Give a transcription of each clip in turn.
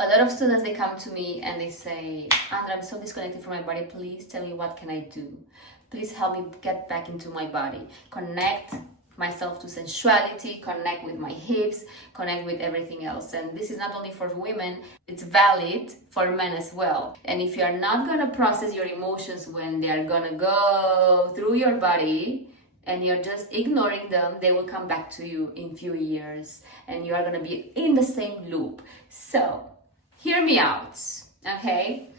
A lot of students, they come to me and they say, Andra, I'm so disconnected from my body. Please tell me, what can I do? Please help me get back into my body. Connect myself to sensuality, connect with my hips, connect with everything else. And this is not only for women, it's valid for men as well. And if you're not gonna process your emotions when they are gonna go through your body, and you're just ignoring them, they will come back to you in few years and you are gonna be in the same loop. So hear me out, okay?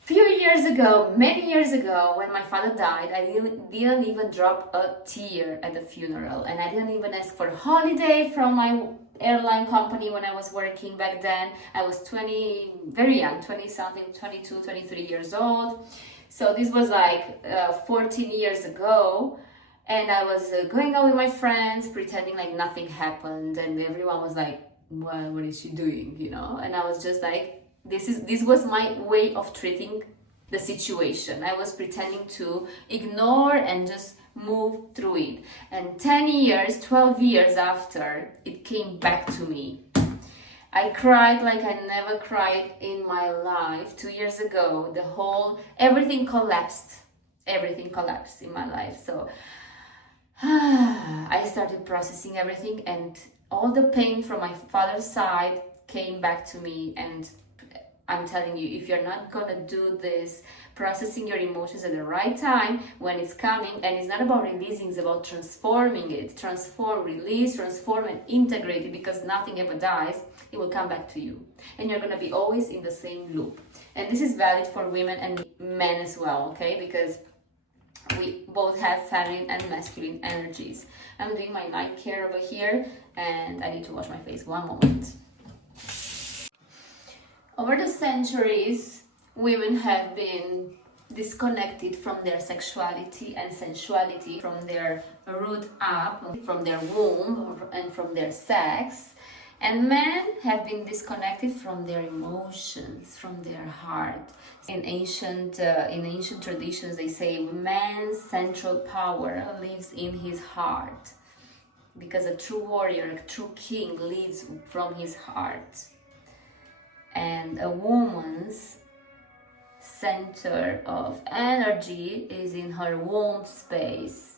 Few years ago, many years ago, when my father died, I didn't even drop a tear at the funeral, and I didn't even ask for a holiday from my airline company when I was working back then. I was 20, very young, 20 something, 22, 23 years old. So this was like 14 years ago, and I was going out with my friends, pretending like nothing happened, and everyone was like, well, what is she doing, you know? And I was just like, this was my way of treating the situation. I was pretending to ignore and just move through it. And 10 years, 12 years after, it came back to me. I cried like I never cried in my life. 2 years ago, everything collapsed. Everything collapsed in my life. So I started processing everything, and all the pain from my father's side came back to me. And I'm telling you, if you're not gonna do this, processing your emotions at the right time when it's coming, and it's not about releasing, it's about transforming it. Transform, release, transform, and integrate it, because nothing ever dies. It will come back to you, and you're gonna be always in the same loop. And this is valid for women and men as well, okay? Because we both have feminine and masculine energies. I'm doing my night care over here, and I need to wash my face. One moment. Over the centuries, women have been disconnected from their sexuality and sensuality, from their root up, from their womb, and from their sex. And men have been disconnected from their emotions, from their heart. In ancient traditions, they say man's central power lives in his heart, because a true warrior, a true king, leads from his heart. And a woman's center of energy is in her womb space,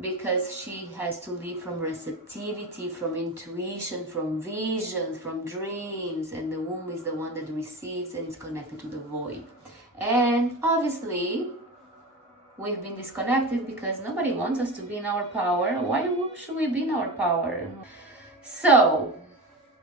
because she has to live from receptivity, from intuition, from visions, from dreams, and the womb is the one that receives and is connected to the void. And obviously, we've been disconnected because nobody wants us to be in our power. Why should we be in our power? So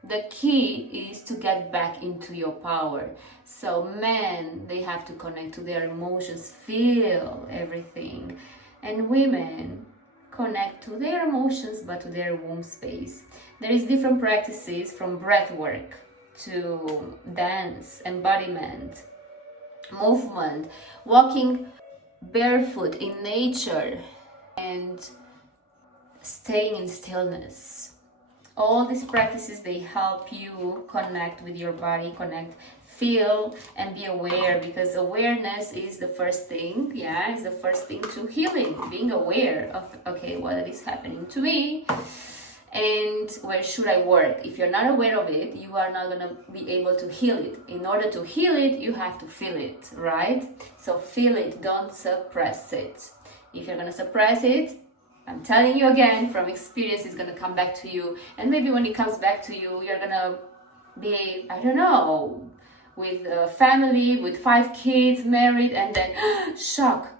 the key is to get back into your power. So men, they have to connect to their emotions, feel everything. And women connect to their emotions, but to their womb space. There is different practices, from breath work to dance, embodiment, movement, walking barefoot in nature, and staying in stillness. All these practices, they help you connect with your body, connect, feel, and be aware, because awareness is the first thing, is the first thing to healing. Being aware of, okay, what is happening to me, and where should I work? If you're not aware of it, you are not gonna be able to heal it. In order to heal it, you have to feel it, right? So feel it, don't suppress it. If you're gonna suppress it, I'm telling you again, from experience, it's gonna come back to you. And maybe when it comes back to you, you're gonna be, I don't know, with a family, with 5 kids, married, and then, shock.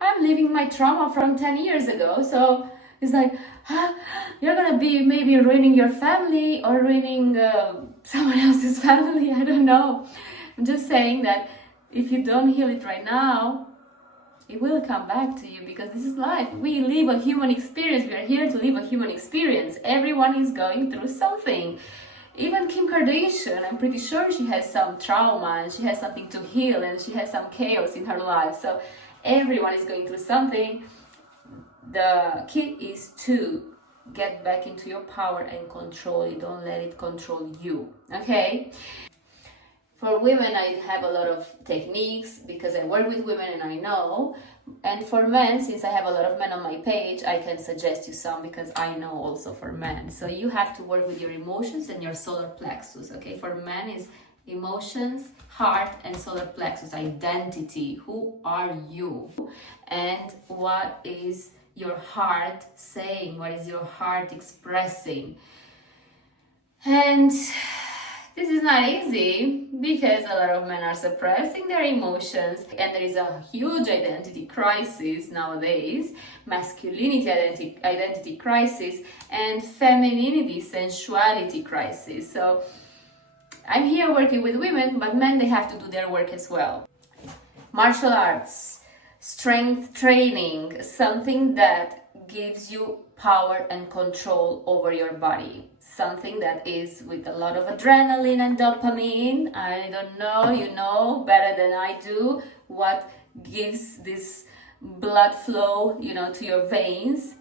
I'm living my trauma from 10 years ago. So it's like, you're gonna be maybe ruining your family or ruining someone else's family. I don't know. I'm just saying that if you don't heal it right now, it will come back to you, because this is life. We live a human experience. We are here to live a human experience. Everyone is going through something. Even Kim Kardashian, I'm pretty sure she has some trauma and she has something to heal and she has some chaos in her life. So everyone is going through something. The key is to get back into your power and control it. Don't let it control you, okay? For women, I have a lot of techniques because I work with women and I know. And for men, since I have a lot of men on my page, I can suggest you some because I know also for men. So you have to work with your emotions and your solar plexus, okay? For men is emotions, heart, and solar plexus, identity. Who are you? And what is your heart saying? What is your heart expressing? And this is not easy because a lot of men are suppressing their emotions, and there is a huge identity crisis nowadays, masculinity identity crisis, and femininity, sensuality crisis. So I'm here working with women, but men, they have to do their work as well. Martial arts, strength training, something that gives you power and control over your body. Something that is with a lot of adrenaline and dopamine. I don't know, you know better than I do what gives this blood flow, to your veins.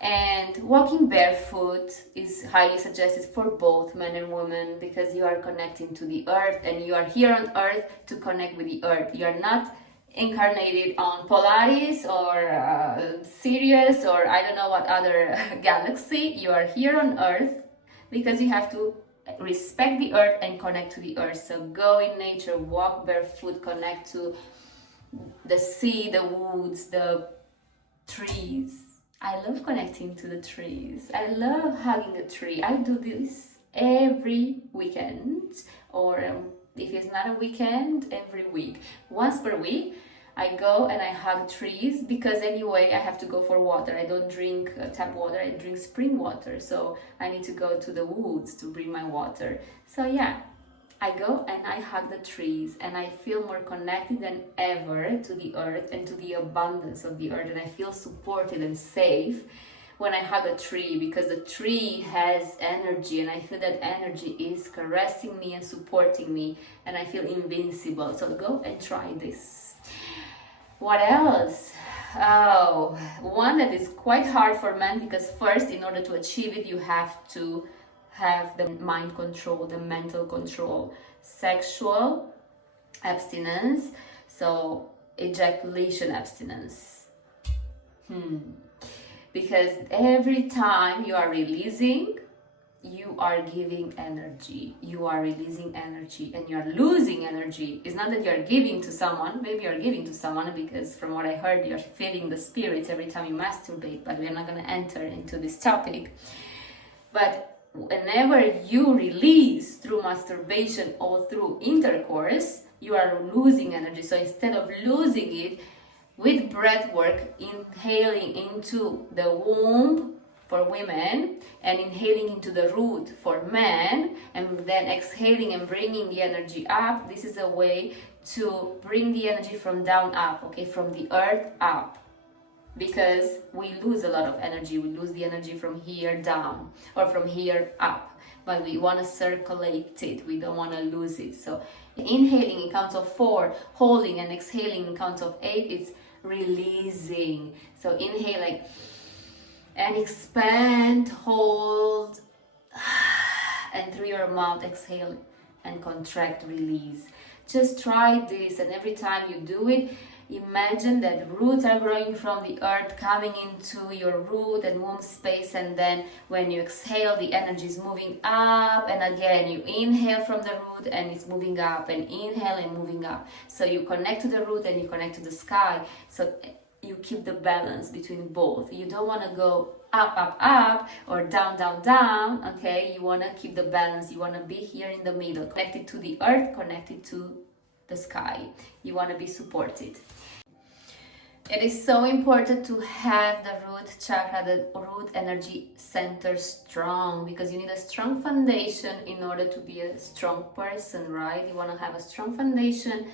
And walking barefoot is highly suggested for both men and women because you are connecting to the earth and you are here on earth to connect with the earth. You are not incarnated on Polaris or Sirius or I don't know what other galaxy. You are here on earth because you have to respect the earth and connect to the earth. So go in nature, walk barefoot, connect to the sea, the woods, the trees. I love connecting to the trees. I love hugging a tree. I do this every weekend, or if it's not a weekend, every week. Once per week, I go and I hug trees because anyway, I have to go for water. I don't drink tap water, I drink spring water. So I need to go to the woods to bring my water. So yeah, I go and I hug the trees and I feel more connected than ever to the earth and to the abundance of the earth, and I feel supported and safe when I hug a tree because the tree has energy and I feel that energy is caressing me and supporting me and I feel invincible. So go and try this. What else? Oh, one that is quite hard for men because first, in order to achieve it, you have to have the mind control, the mental control, sexual abstinence, so ejaculation abstinence. Because every time you are releasing, you are giving energy, you are releasing energy, and you are losing energy. It's not that you are giving to someone, maybe you are giving to someone because from what I heard, you're feeling the spirits every time you masturbate, but we're not going to enter into this topic. But whenever you release through masturbation or through intercourse, you are losing energy. So instead of losing it with breath work, inhaling into the womb for women and inhaling into the root for men, and then exhaling and bringing the energy up, this is a way to bring the energy from down up, okay, from the earth up. Because we lose a lot of energy. We lose the energy from here down or from here up. But we want to circulate it. We don't want to lose it. So inhaling in counts of 4, holding and exhaling in counts of 8, it's releasing. So inhale like and expand, hold, and through your mouth exhale and contract, release. Just try this, and every time you do it, imagine that roots are growing from the earth, coming into your root and womb space, and then when you exhale, the energy is moving up, and again you inhale from the root and it's moving up, and inhale and moving up. So you connect to the root and you connect to the sky. So you keep the balance between both. You don't want to go up, up, up, or down, down, down, okay? You want to keep the balance. You want to be here in the middle, connected to the earth, connected to the sky. You want to be supported. It is so important to have the root chakra, the root energy center strong, because you need a strong foundation in order to be a strong person, right? You want to have a strong foundation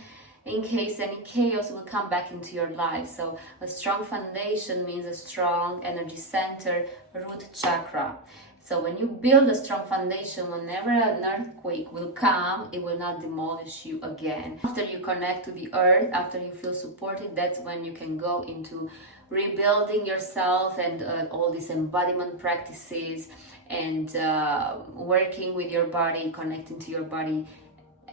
in case any chaos will come back into your life. So a strong foundation means a strong energy center, root chakra. So when you build a strong foundation, whenever an earthquake will come, it will not demolish you again. After you connect to the earth, after you feel supported, that's when you can go into rebuilding yourself and all these embodiment practices and working with your body, connecting to your body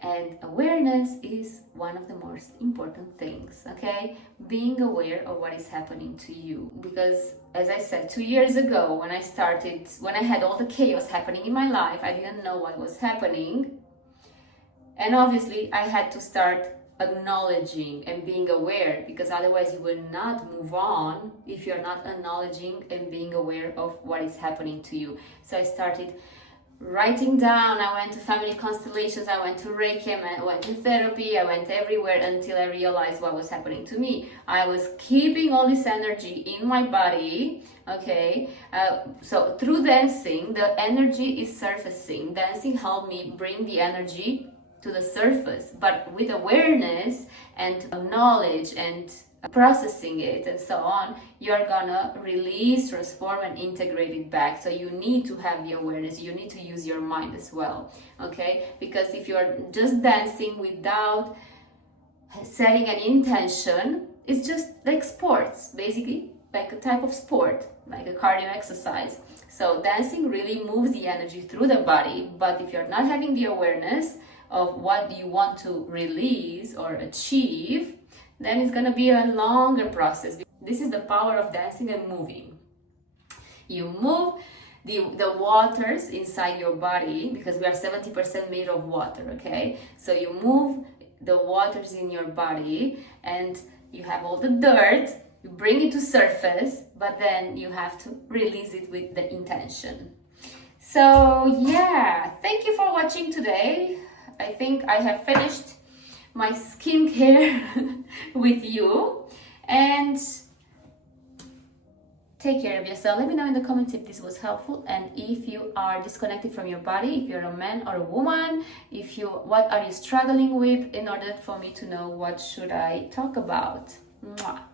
And awareness is one of the most important things, okay? Being aware of what is happening to you. Because as I said, 2 years ago when I had all the chaos happening in my life, I didn't know what was happening. And obviously I had to start acknowledging and being aware, because otherwise you will not move on if you're not acknowledging and being aware of what is happening to you. So I started writing down. I went to family constellations, I went to Reiki, I went to therapy, I went everywhere until I realized what was happening to me. I was keeping all this energy in my body, okay? So through dancing, the energy is surfacing. Dancing helped me bring the energy to the surface, but with awareness and knowledge and processing it and so on, you're gonna release, transform, and integrate it back. So you need to have the awareness, you need to use your mind as well, okay? Because if you're just dancing without setting an intention, it's just like sports, basically, like a type of sport, like a cardio exercise. So dancing really moves the energy through the body, but if you're not having the awareness of what you want to release or achieve, then it's going to be a longer process. This is the power of dancing and moving. You move the waters inside your body, because we are 70% made of water, okay? So you move the waters in your body and you have all the dirt, you bring it to surface, but then you have to release it with the intention. So yeah, thank you for watching today. I think I have finished my skincare with you, and take care of yourself. Let me know in the comments if this was helpful, and if you are disconnected from your body, if you're a man or a woman, what are you struggling with, in order for me to know what should I talk about. Mwah.